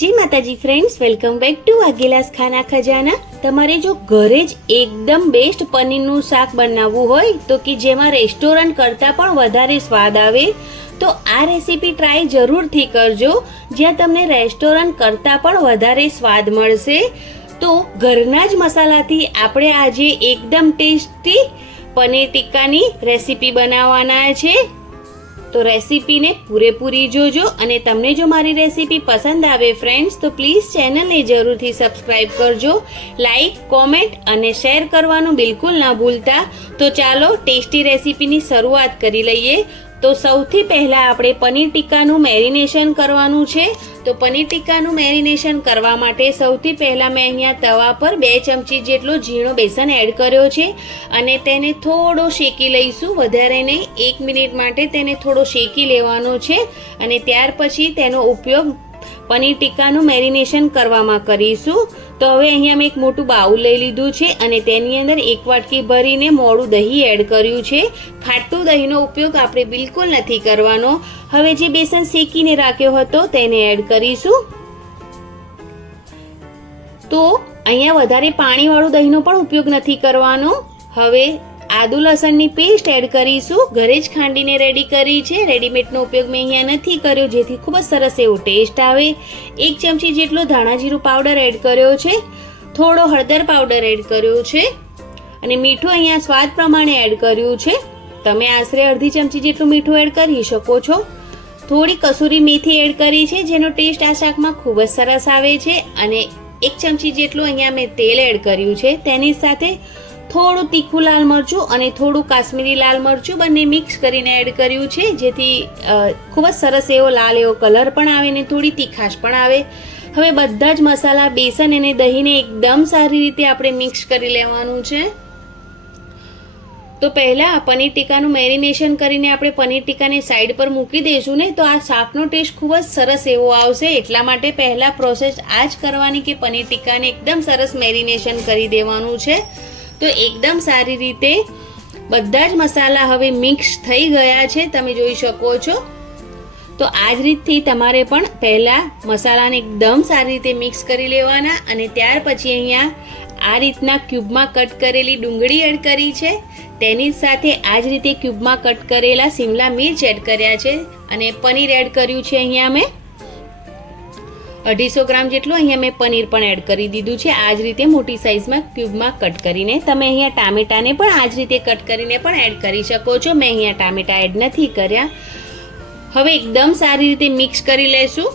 जय माताजी friends, welcome back to वाघेलास खाना खजाना। તમારે જો ઘરે જ એકદમ બેસ્ટ પનીરનું શાક બનાવવું હોય તો કે જેમાં રેસ્ટોરન્ટ કરતાં પણ વધારે સ્વાદ આવે તો આ રેસીપી ટ્રાય જરૂરથી કરજો, જ્યાં તમને રેસ્ટોરન્ટ કરતાં પણ વધારે સ્વાદ મળશે। તો ઘરના જ મસાલાથી આપણે આજે એકદમ ટેસ્ટી પનીર ટિક્કાની રેસીપી બનાવવાના છે। તો રેસીપીને પૂરેપૂરી જોજો અને તમને જો મારી રેસીપી પસંદ આવે ફ્રેન્ડ્સ તો પ્લીઝ ચેનલને જરૂરથી સબસ્ક્રાઇબ કરજો, લાઈક, કોમેન્ટ અને શેર કરવાનું બિલકુલ ના ભૂલતા। તો ચાલો ટેસ્ટી રેસીપીની શરૂઆત કરી લઈએ। તો સૌથી પહેલાં આપણે પનીર ટિક્કાનું મેરિનેશન કરવાનું છે। તો પનીર ટિક્કાનું મેરિનેશન કરવા માટે સૌથી પહેલાં મેં અહીંયા તવા પર 2 ચમચી જેટલો ઝીણો બેસન એડ કર્યો છે અને તેને થોડો શેકી લઈશું, વધારે નહીં, 1 મિનિટ માટે તેને થોડો શેકી લેવાનો છે અને ત્યાર પછી તેનો ઉપયોગ પનીર ટિક્કાનું મેરિનેશન કરવામાં કરીશું। તો હવે અહીંયા મેં એક મોટું બાઉલ લઈ લીધું છે અને તેની અંદર 1 વાટકી ભરીને મોળું દહીં એડ કર્યું છે। ખાટું દહીંનો ઉપયોગ આપણે બિલકુલ નથી કરવાનો। હવે જે બેસન શેકીને રાખ્યો હતો તેને એડ કરીશું। તો અહીંયા વધારે પાણીવાળું દહીંનો પણ ઉપયોગ નથી કરવાનો। હવે આદુ લસણની પેસ્ટ એડ કરીશું, ઘરે જ ખાંડીને રેડી કરી છે, રેડીમેડનો ઉપયોગ મેં અહીંયા નથી કર્યો, જેથી ખૂબ જ સરસ એવો ટેસ્ટ આવે। 1 ચમચી જેટલો ધાણા જીરું પાવડર એડ કર્યો છે, થોડો હળદર પાવડર એડ કર્યો છે અને મીઠું અહીંયા સ્વાદ પ્રમાણે એડ કર્યું છે। તમે આશરે અડધી ચમચી જેટલું મીઠું એડ કરી શકો છો। થોડી કસૂરી મેથી એડ કરી છે, જેનો ટેસ્ટ આ શાકમાં ખૂબ જ સરસ આવે છે અને 1 ચમચી જેટલું અહીંયા મેં તેલ એડ કર્યું છે। તેની સાથે થોડું તીખું લાલ મરચું અને થોડું કાશ્મીરી લાલ મરચું બંને મિક્સ કરીને એડ કર્યું છે, જેથી ખૂબ જ સરસ એવો લાલ એવો કલર પણ આવે ને થોડી તીખાશ પણ આવે। હવે બધા જ મસાલા, બેસન અને દહીંને એકદમ સારી રીતે આપણે મિક્સ કરી લેવાનું છે। તો પહેલાં પનીર ટિક્કાનું મેરિનેશન કરીને આપણે પનીર ટિક્કાને સાઈડ પર મૂકી દઈશું ને તો આ શાકનો ટેસ્ટ ખૂબ જ સરસ એવો આવશે। એટલા માટે પહેલાં પ્રોસેસ આ જ કરવાની કે પનીર ટિક્કાને એકદમ સરસ મેરિનેશન કરી દેવાનું છે। તો એકદમ સારી રીતે બધા જ મસાલા હવે મિક્સ થઈ ગયા છે, તમે જોઈ શકો છો। તો આ જ રીતથી તમારે પણ પહેલાં મસાલાને એકદમ સારી રીતે મિક્સ કરી લેવાના અને ત્યાર પછી અહીંયા આ રીતના ક્યુબમાં કટ કરેલી ડુંગળી એડ કરી છે, તેની સાથે આ જ રીતે ક્યુબમાં કટ કરેલા શિમલા મિર્ચ એડ કર્યા છે અને પનીર એડ કર્યું છે। અહીંયા મેં 250 ગ્રામ જેટલું અહીંયા મેં પનીર પણ એડ કરી દીધું છે, આ જ રીતે મોટી સાઇઝમાં ક્યુબમાં કટ કરીને। તમે અહીંયા ટામેટાને પણ આ જ રીતે કટ કરીને પણ એડ કરી શકો છો, મેં અહીંયા ટામેટા એડ નથી કર્યા। હવે એકદમ સારી રીતે મિક્સ કરી લેશું।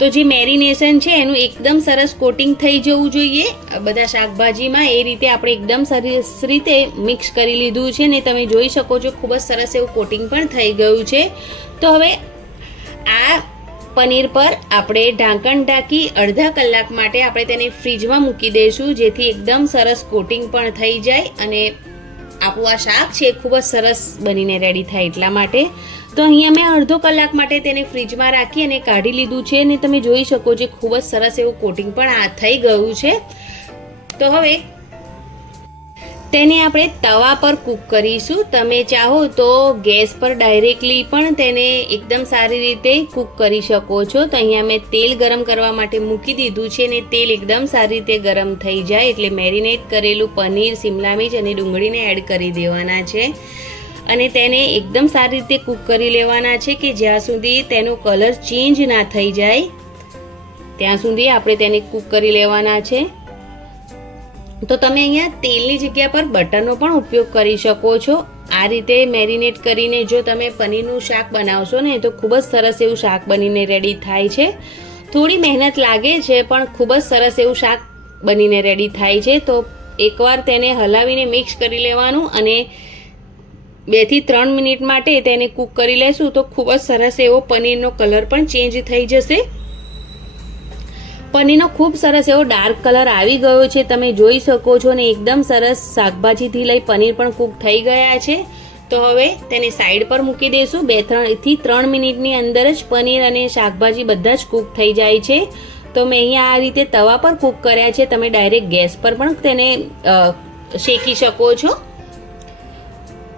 તો જે મેરિનેશન છે એનું એકદમ સરસ કોટિંગ થઈ જવું જોઈએ બધા શાકભાજીમાં, એ રીતે આપણે એકદમ સરસ રીતે મિક્સ કરી લીધું છે ને તમે જોઈ શકો છો ખૂબ જ સરસ એવું કોટિંગ પણ થઈ ગયું છે। તો હવે આ પનીર પર આપણે ઢાંકણ ઢાંકી અડધા કલાક માટે આપણે તેને ફ્રીજમાં મૂકી દઈશું, જેથી એકદમ સરસ કોટિંગ પણ થઈ જાય અને આપણું આ શાક છે ખૂબ જ સરસ બનીને રેડી થાય એટલા માટે। તો અહીંયા મેં અડધો કલાક માટે તેને ફ્રીજમાં રાખી અને કાઢી લીધું છે અને તમે જોઈ શકો છો ખૂબ જ સરસ એવું કોટિંગ પણ આ થઈ ગયું છે। તો હવે તેને આપણે તવા પર કૂક કરીશું। તમે ચાહો તો ગેસ પર ડાયરેક્ટલી પણ તેને એકદમ સારી રીતે કૂક કરી શકો છો। તો અહીંયા મેં તેલ ગરમ કરવા માટે મૂકી દીધું છે અને તેલ એકદમ સારી રીતે ગરમ થઈ જાય એટલે મેરિનેટ કરેલું પનીર, શિમલા મિર્ચ અને ડુંગળીને એડ કરી દેવાના છે અને તેને એકદમ સારી રીતે કૂક કરી લેવાના છે કે જ્યાં સુધી તેનો કલર ચેન્જ ના થઈ જાય ત્યાં સુધી આપણે તેને કૂક કરી લેવાના છે। તો તમે અહીંયા તેલની જગ્યા પર બટરનો પણ ઉપયોગ કરી શકો છો। આ રીતે મેરિનેટ કરીને જો તમે પનીરનું શાક બનાવશો ને તો ખૂબ જ સરસ એવું શાક બનીને રેડી થાય છે। થોડી મહેનત લાગે છે પણ ખૂબ જ સરસ એવું શાક બનીને રેડી થાય છે। તો એકવાર તેને હલાવીને મિક્સ કરી લેવાનું અને 2 થી 3 મિનિટ માટે તેને કૂક કરી લેશું તો ખૂબ જ સરસ એવો પનીરનો કલર પણ ચેન્જ થઈ જશે। પનીરનો ખૂબ સરસ એવો ડાર્ક કલર આવી ગયો છે, તમે જોઈ શકો છો ને એકદમ સરસ શાકભાજીથી લઈ પનીર પણ કૂક થઈ ગયા છે। તો હવે તેને સાઈડ પર મૂકી દઈશું। 2 થી 3 મિનિટની અંદર જ પનીર અને શાકભાજી બધા જ કૂક થઈ જાય છે। તો મેં અહીંયા આ રીતે તવા પર કૂક કર્યા છે, તમે ડાયરેક્ટ ગેસ પર પણ તેને શેકી શકો છો।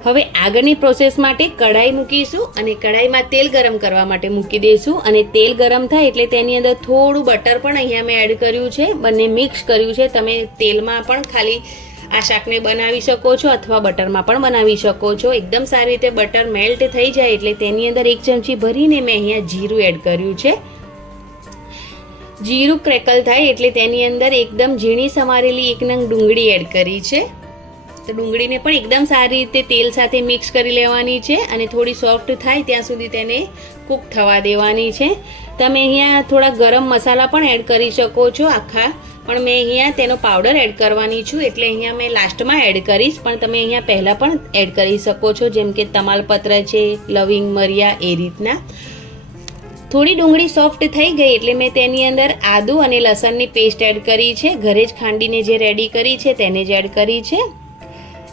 હવે આગળની પ્રોસેસ માટે કઢાઈ મૂકીશું અને કઢાઈમાં તેલ ગરમ કરવા માટે મૂકી દઈશું અને તેલ ગરમ થાય એટલે તેની અંદર થોડું બટર પણ અહીંયા મેં એડ કર્યું છે, બંને મિક્સ કર્યું છે. તમે તેલમાં પણ ખાલી આ શાકને બનાવી શકો છો અથવા બટરમાં પણ બનાવી શકો છો. એકદમ સારી રીતે બટર મેલ્ટ થઈ જાય એટલે તેની અંદર 1 ચમચી ભરીને મેં અહીંયા જીરું એડ કર્યું છે. જીરું ક્રેકલ થાય એટલે તેની અંદર એકદમ ઝીણી સમારેલી 1 નંગ ડુંગળી એડ કરી છે. તો ડુંગળીને પણ એકદમ સારી રીતે તેલ સાથે મિક્સ કરી લેવાની છે અને થોડી સોફ્ટ થાય ત્યાં સુધી તેને કૂક થવા દેવાની છે. તમે અહીંયા થોડા ગરમ મસાલા પણ એડ કરી શકો છો આખા, પણ મેં અહીંયા તેનો પાવડર એડ કરવાની છું એટલે અહીંયા મેં લાસ્ટમાં એડ કરીશ, પણ તમે અહીંયા પહેલાં પણ એડ કરી શકો છો, જેમ કે તમાલપત્ર છે, લવિંગ, મરિયા, એ રીતના. થોડી ડુંગળી સોફ્ટ થઈ ગઈ એટલે મેં તેની અંદર આદુ અને લસણની પેસ્ટ એડ કરી છે. ઘરે જ ખાંડીને જે રેડી કરી છે તેને જ એડ કરી છે.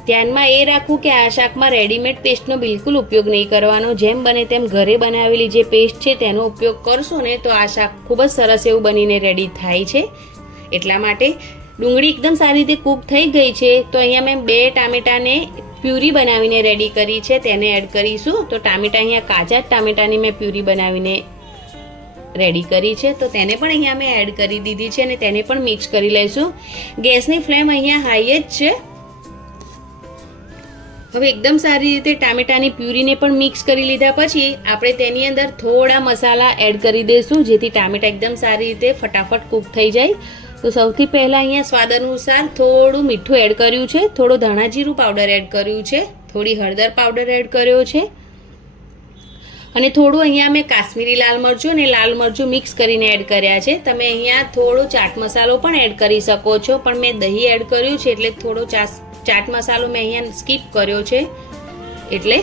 ધ્યાનમાં એ રાખવું કે આ શાકમાં રેડીમેડ પેસ્ટનો બિલકુલ ઉપયોગ નહીં કરવાનો. જેમ બને તેમ ઘરે બનાવેલી જે પેસ્ટ છે તેનો ઉપયોગ કરશો ને તો આ શાક ખૂબ જ સરસ એવું બનીને રેડી થાય છે. એટલા માટે ડુંગળી એકદમ સારી રીતે કૂક થઈ ગઈ છે. તો અહીંયા મેં 2 ટામેટાને પ્યુરી બનાવીને રેડી કરી છે, તેને એડ કરીશું. તો ટામેટા અહીંયા કાચા જ ટામેટાની મેં પ્યુરી બનાવીને રેડી કરી છે, તો તેને પણ અહીંયા મેં એડ કરી દીધી છે અને તેને પણ મિક્સ કરી લઈશું. ગેસની ફ્લેમ અહીંયા હાઈ જ છે. હવે એકદમ સારી રીતે ટામેટાની પ્યુરીને પણ મિક્સ કરી લીધા પછી આપણે તેની અંદર થોડા મસાલા એડ કરી દઈશું, જેથી ટામેટા એકદમ સારી રીતે ફટાફટ કૂક થઈ જાય. તો સૌથી પહેલાં અહીંયા સ્વાદ અનુસાર થોડું મીઠું એડ કર્યું છે, થોડો ધાણા જીરું પાવડર એડ કર્યું છે, થોડી હળદર પાવડર એડ કર્યો છે અને થોડું અહીંયા મેં કાશ્મીરી લાલ મરચું અને લાલ મરચું મિક્સ કરીને એડ કર્યા છે. તમે અહીંયા થોડો ચાટ મસાલો પણ એડ કરી શકો છો, પણ મેં દહીં એડ કર્યું છે એટલે થોડો ચાટ મસાલો મેં અહીંયા સ્કીપ કર્યો છે. એટલે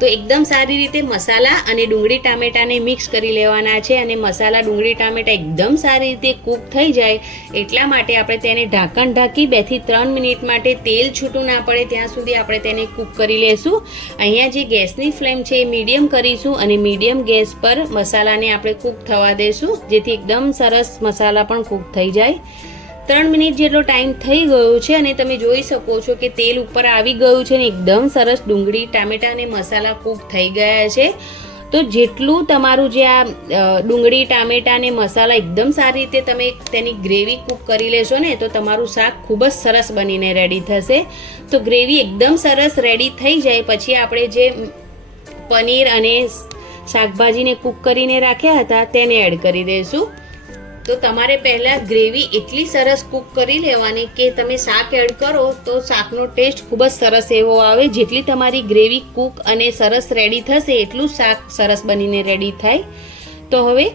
તો એકદમ સારી રીતે મસાલા અને ડુંગળી ટામેટાને મિક્સ કરી લેવાના છે અને મસાલા ડુંગળી ટામેટા એકદમ સારી રીતે કૂક થઈ જાય એટલા માટે આપણે તેને ઢાંકણ ઢાંકી 2 થી 3 મિનિટ માટે તેલ છૂટું ના પડે ત્યાં સુધી આપણે તેને કૂક કરી લેશું. અહીંયા જે ગેસની ફ્લેમ છે એ મીડિયમ કરીશું અને મીડિયમ ગેસ પર મસાલાને આપણે કૂક થવા દઈશું, જેથી એકદમ સરસ મસાલા પણ કૂક થઈ જાય. 3 મિનિટ જેટલો ટાઈમ થઈ ગયો છે અને તમે જોઈ શકો છો કે તેલ ઉપર આવી ગયું છે ને એકદમ સરસ ડુંગળી ટામેટા અને મસાલા કૂક થઈ ગયા છે. તો જેટલું તમારું જે આ ડુંગળી ટામેટા અને મસાલા એકદમ સારી રીતે તમે તેની ગ્રેવી કૂક કરી લેશો ને તો તમારું શાક ખૂબ જ સરસ બનીને રેડી થશે. તો ગ્રેવી એકદમ સરસ રેડી થઈ જાય પછી આપણે જે પનીર અને શાકભાજીને કૂક કરીને રાખ્યા હતા તેને એડ કરી દઈશું. તો તમારે પહેલાં ગ્રેવી એટલી સરસ કૂક કરી લેવાની કે તમે શાક એડ કરો તો શાકનો ટેસ્ટ ખૂબ જ સરસ એવો આવે. જેટલી તમારી ગ્રેવી કૂક અને સરસ રેડી થશે એટલું શાક સરસ બનીને રેડી થાય. તો હવે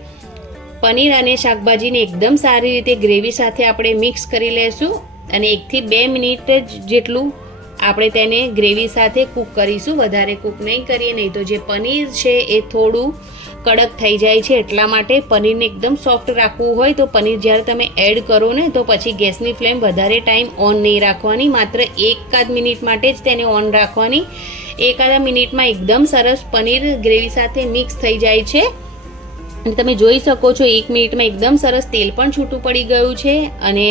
પનીર અને શાકભાજીને એકદમ સારી રીતે ગ્રેવી સાથે આપણે મિક્સ કરી લેશું અને 1 થી 2 મિનિટ જેટલું આપણે તેને ગ્રેવી સાથે કૂક કરીશું. વધારે કૂક નહીં કરીએ, નહીં તો જે પનીર છે એ થોડું કડક થઈ જાય છે. એટલા માટે પનીરને એકદમ સોફ્ટ રાખવું હોય તો પનીર જ્યારે તમે એડ કરો ને તો પછી ગેસની ફ્લેમ વધારે ટાઈમ ઓન નહીં રાખવાની, માત્ર 1 મિનિટ માટે જ તેને ઓન રાખવાની. 1 મિનિટમાં એકદમ સરસ પનીર ગ્રેવી સાથે મિક્સ થઈ જાય છે અને તમે જોઈ શકો છો 1 મિનિટમાં એકદમ સરસ તેલ પણ છૂટું પડી ગયું છે અને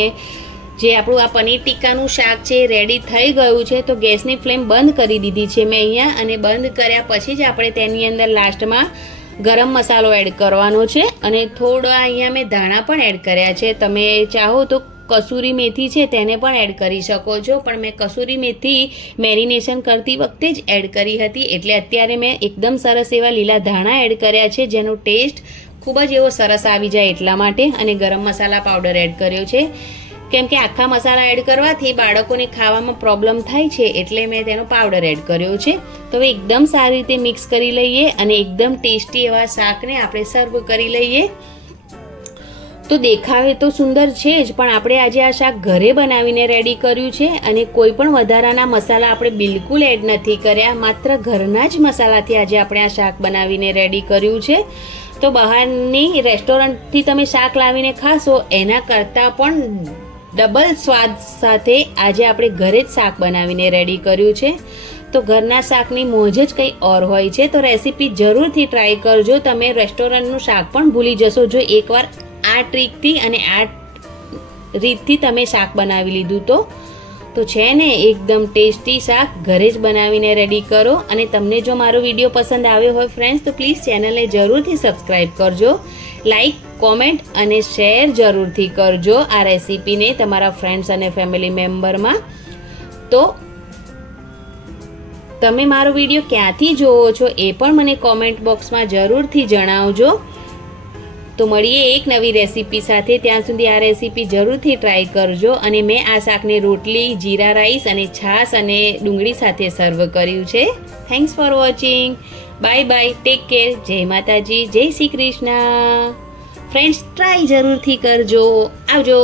જે આપણું આ પનીર ટીક્કાનું શાક છે રેડી થઈ ગયું છે. તો ગેસની ફ્લેમ બંધ કરી દીધી છે મેં અહીંયા અને બંધ કર્યા પછી જ આપણે તેની અંદર લાસ્ટમાં ગરમ મસાલો એડ કરવાનો છે અને થોડા અહીંયા મેં ધાણા પણ એડ કર્યા છે. તમે ચાહો તો કસૂરી મેથી છે તેને પણ એડ કરી શકો છો, પણ મેં કસૂરી મેથી મેરિનેશન કરતી વખતે જ એડ કરી હતી એટલે અત્યારે મેં એકદમ સરસ એવા લીલા ધાણા એડ કર્યા છે જેનો ટેસ્ટ ખૂબ જ એવો સરસ આવી જાય એટલા માટે. અને ગરમ મસાલા પાવડર એડ કર્યો છે કેમ કે આખા મસાલા એડ કરવાથી બાળકોને ખાવામાં પ્રોબ્લેમ થાય છે એટલે મેં તેનો પાવડર એડ કર્યો છે. તો હવે એકદમ સારી રીતે મિક્સ કરી લઈએ અને એકદમ ટેસ્ટી એવા શાકને આપણે સર્વ કરી લઈએ. તો દેખાવે તો સુંદર છે જ, પણ આપણે આજે આ શાક ઘરે બનાવીને રેડી કર્યું છે અને કોઈ પણ વધારાના મસાલા આપણે બિલકુલ એડ નથી કર્યા, માત્ર ઘરના જ મસાલાથી આજે આપણે આ શાક બનાવીને રેડી કર્યું છે. તો બહારની રેસ્ટોરન્ટથી તમે શાક લાવીને ખાશો એના કરતાં પણ ડબલ સ્વાદ સાથે આજે આપણે ઘરે જ શાક બનાવીને રેડી કર્યું છે. તો ઘરના શાકની મોજ જ કંઈ ઓર હોય છે. તો રેસીપી જરૂરથી ટ્રાય કરજો. તમે રેસ્ટોરન્ટનું શાક પણ ભૂલી જશો જો એકવાર આ ટ્રીકથી અને આ રીતથી તમે શાક બનાવી લીધું તો તો છે ને એકદમ ટેસ્ટી શાક ઘરે જ બનાવીને રેડી કરો. અને તમને જો મારો વિડીયો પસંદ આવ્યો હોય ફ્રેન્ડ્સ તો પ્લીઝ ચેનલને જરૂરથી સબસ્ક્રાઈબ કરજો, લાઈક, કોમેન્ટ અને શેર જરૂરથી કરજો આ રેસીપીને તમારા ફ્રેન્ડ્સ અને ફેમિલી મેમ્બરમાં. તો તમે મારો વિડીયો ક્યાંથી જોવો છો એ પણ મને કોમેન્ટ બોક્સમાં જરૂરથી જણાવજો. તો મળીએ એક નવી રેસીપી સાથે. ત્યાં સુધી આ રેસીપી જરૂરથી ટ્રાય કરજો. અને મેં આ શાકને રોટલી, જીરા રાઈસ અને છાશ અને ડુંગળી સાથે સર્વ કર્યું છે. Thanks for watching. Bye bye, take care. જય માતાજી, જય શ્રી કૃષ્ણ. ફ્રેન્ડ્સ ટ્રાય જરૂરથી કરજો. આવજો.